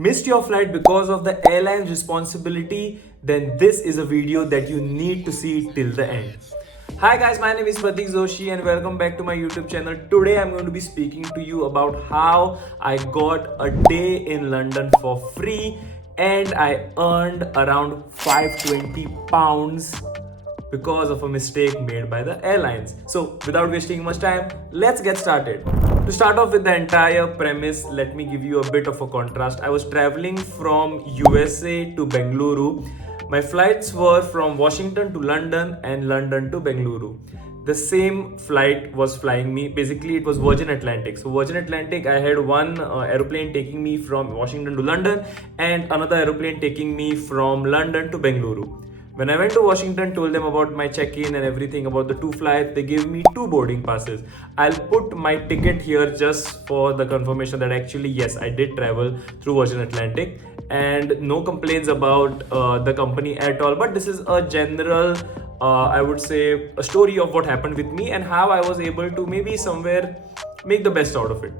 missed your flight because of the airline's responsibility, then this is a video that you need to see till the end. Hi guys, my name is Pratik Joshi and welcome back to my YouTube channel. Today I'm going to be speaking to you about how I got a day in London for free and I earned around 520 pounds because of a mistake made by the airlines. So without wasting much time, let's get started. To start off with the entire premise, let me give you a bit of a contrast. I was traveling from USA to Bengaluru. My flights were from Washington to London and London to Bengaluru. The same flight was flying me. Basically, it was Virgin Atlantic. So Virgin Atlantic, I had one aeroplane taking me from Washington to London and another aeroplane taking me from London to Bengaluru. When I went to Washington, told them about my check-in and everything about the two flights, they gave me two boarding passes. I'll put my ticket here just for the confirmation that actually, yes, I did travel through Virgin Atlantic and no complaints about the company at all. But this is a general, I would say, a story of what happened with me and how I was able to maybe somewhere make the best out of it.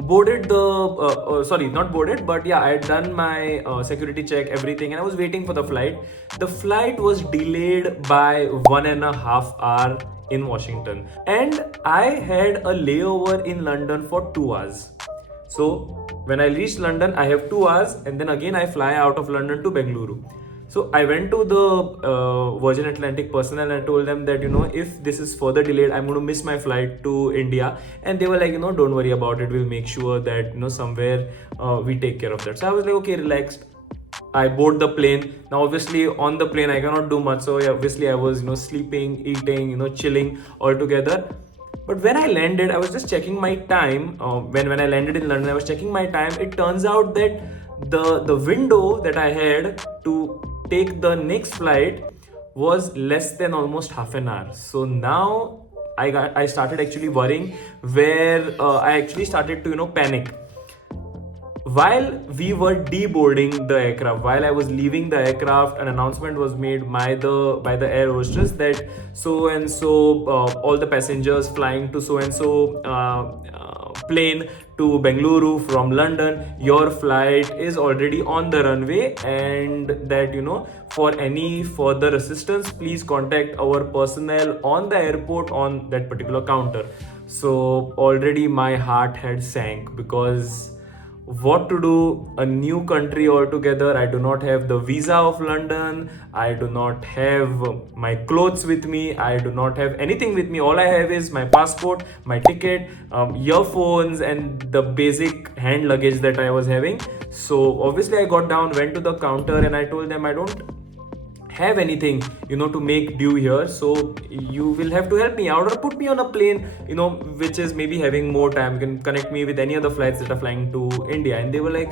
Boarded the sorry, not boarded, but yeah, I had done my security check, everything, and I was waiting for the flight. The flight was delayed by 1.5 hours in Washington, and I had a layover in London for 2 hours. So when I reached London, I have 2 hours, and then again I fly out of London to Bengaluru. So I went to the Virgin Atlantic personnel and I told them that, if this is further delayed, I'm going to miss my flight to India. And they were like, don't worry about it. We'll make sure that, somewhere we take care of that. So I was like, okay, relaxed. I board the plane. Now, obviously, on the plane, I cannot do much. So obviously, I was, sleeping, eating, chilling all together. But when I landed, I was just checking my time. When I landed in London, I was checking my time. It turns out that the window that I had to take the next flight was less than almost half an hour. So now I started actually worrying, where I actually started to panic. While we were deboarding the aircraft, while I was leaving the aircraft, an announcement was made by the air hostess that so and so all the passengers flying to so and so plane to Bengaluru from London, your flight is already on the runway, and that for any further assistance, please contact our personnel on the airport on that particular counter. So already my heart had sank, because what to do, a new country altogether. I do not have the visa of London, I do not have my clothes with me, I do not have anything with me. All I have is my passport, my ticket, earphones, and the basic hand luggage that I was having. So obviously I got down, went to the counter, and I told them I don't have anything to make due here, so you will have to help me out or put me on a plane which is maybe having more time. You can connect me with any other flights that are flying to India. And they were like,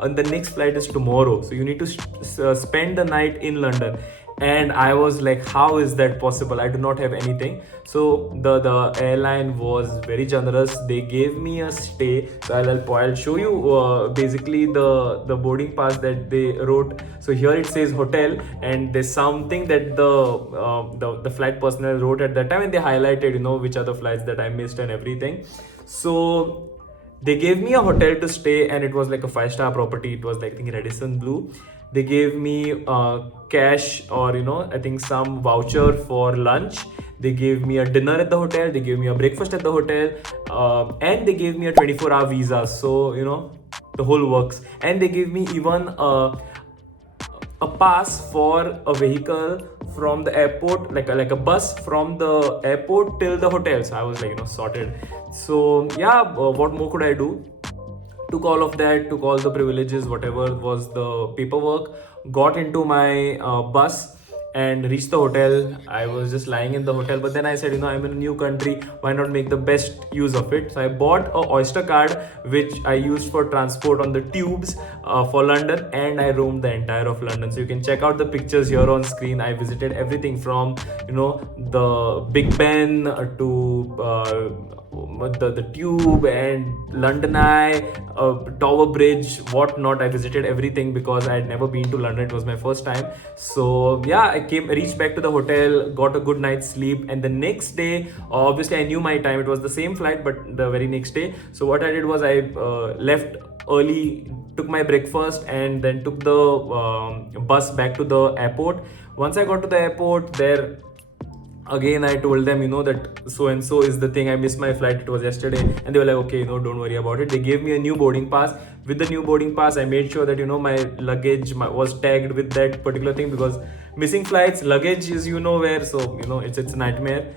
and the next flight is tomorrow, so you need to spend the night in London. And I was like, how is that possible? I do not have anything. So the airline was very generous. They gave me a stay. So I'll show you basically the boarding pass that they wrote. So here it says hotel, and there's something that the flight personnel wrote at that time, and they highlighted which are the flights that I missed and everything. So they gave me a hotel to stay, and it was like a 5-star property. It was like, I think, Radisson Blue. They gave me cash, or I think some voucher for lunch. They gave me a dinner at the hotel. They gave me a breakfast at the hotel, and they gave me a 24-hour visa. So the whole works. And they gave me even a pass for a vehicle from the airport, like a bus from the airport till the hotel. So I was like, sorted. So yeah, what more could I do? Took all of that, took all the privileges, whatever was the paperwork, got into my bus and reached the hotel. I was just lying in the hotel, but then I said, I'm in a new country, why not make the best use of it? So I bought a Oyster card, which I used for transport on the tubes for London, and I roamed the entire of London. So you can check out the pictures here on screen. I visited everything from the Big Ben to the tube and London Eye, Tower Bridge, whatnot. I visited everything because I had never been to London. It was my first time. So yeah, I reached back to the hotel, got a good night's sleep, and the next day, obviously I knew my time. It was the same flight, but the very next day. So what I did was I left early, took my breakfast, and then took the bus back to the airport. Once I got to the airport, there again I told them, that so and so is the thing, I missed my flight, it was yesterday. And they were like, okay, don't worry about it. They gave me a new boarding pass. With the new boarding pass, I made sure that my luggage was tagged with that particular thing, because missing flights, luggage is where, so it's a nightmare.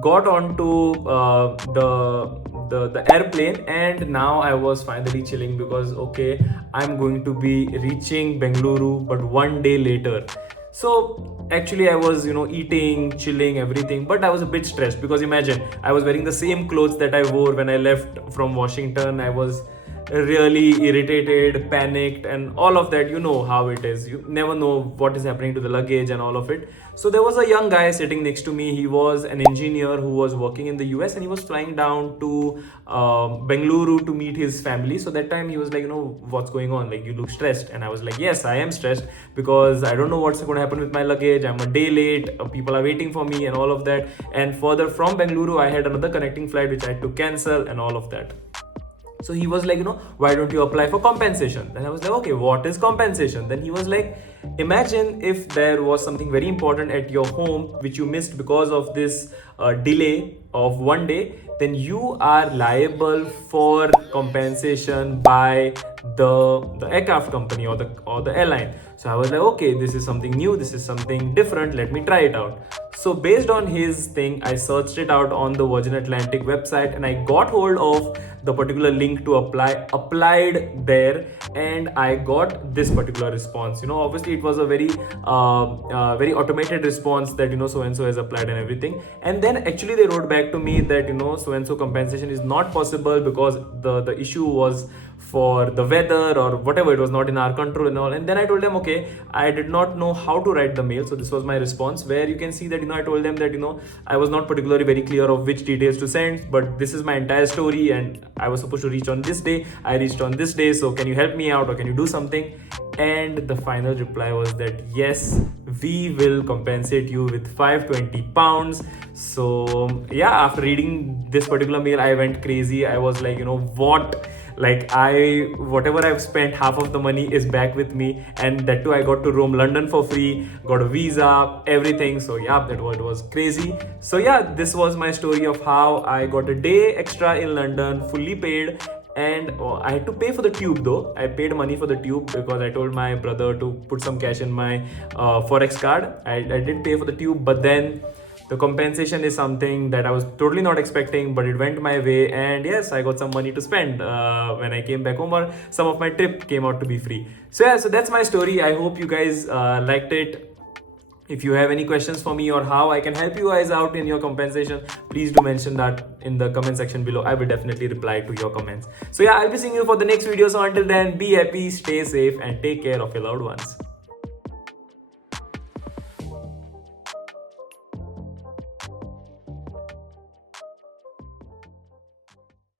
Got onto the airplane, and now I was finally chilling, because okay, I'm going to be reaching Bengaluru, but one day later. So actually I was eating, chilling, everything, but I was a bit stressed, because imagine, I was wearing the same clothes that I wore when I left from Washington. I was really irritated, panicked, and all of that. You know how it is, you never know what is happening to the luggage and all of it. So there was a young guy sitting next to me. He was an engineer who was working in the US, and he was flying down to Bengaluru to meet his family. So that time he was like, what's going on, like you look stressed. And I was like, yes, I am stressed, because I don't know what's going to happen with my luggage. I'm a day late, people are waiting for me and all of that. And further from Bengaluru, I had another connecting flight which I had to cancel and all of that. So he was like, why don't you apply for compensation? Then I was like, okay, what is compensation? Then he was like, imagine if there was something very important at your home which you missed because of this delay of one day, then you are liable for compensation by the aircraft company or the airline. So I was like, okay, this is something new, this is something different, let me try it out. So based on his thing, I searched it out on the Virgin Atlantic website, and I got hold of the particular link to apply, applied there, and I got this particular response. Obviously it was a very very automated response that so and so has applied and everything. And then actually they wrote back to me that so and so compensation is not possible, because the issue was for the weather or whatever, it was not in our control and all. And then I told them, okay, I did not know how to write the mail. So this was my response, where you can see that I told them that I was not particularly very clear of which details to send, but this is my entire story, and I was supposed to reach on this day, I reached on this day, so can you help me out, or can you do something? And the final reply was that yes, we will compensate you with 520 pounds. So yeah, after reading this particular mail, I went crazy. I was like, what, like whatever I've spent, half of the money is back with me, and that too I got to roam London for free, got a visa, everything. So yeah, that was crazy. So yeah, this was my story of how I got a day extra in London, fully paid. And I had to pay for the tube though. I paid money for the tube, because I told my brother to put some cash in my Forex card. I did pay for the tube, but then the compensation is something that I was totally not expecting, but it went my way. And yes, I got some money to spend when I came back home, or some of my trip came out to be free. So yeah, so that's my story. I hope you guys liked it. If you have any questions for me or how I can help you guys out in your compensation, please do mention that in the comment section below. I will definitely reply to your comments. So yeah, I'll be seeing you for the next video. So until then, be happy, stay safe, and take care of your loved ones.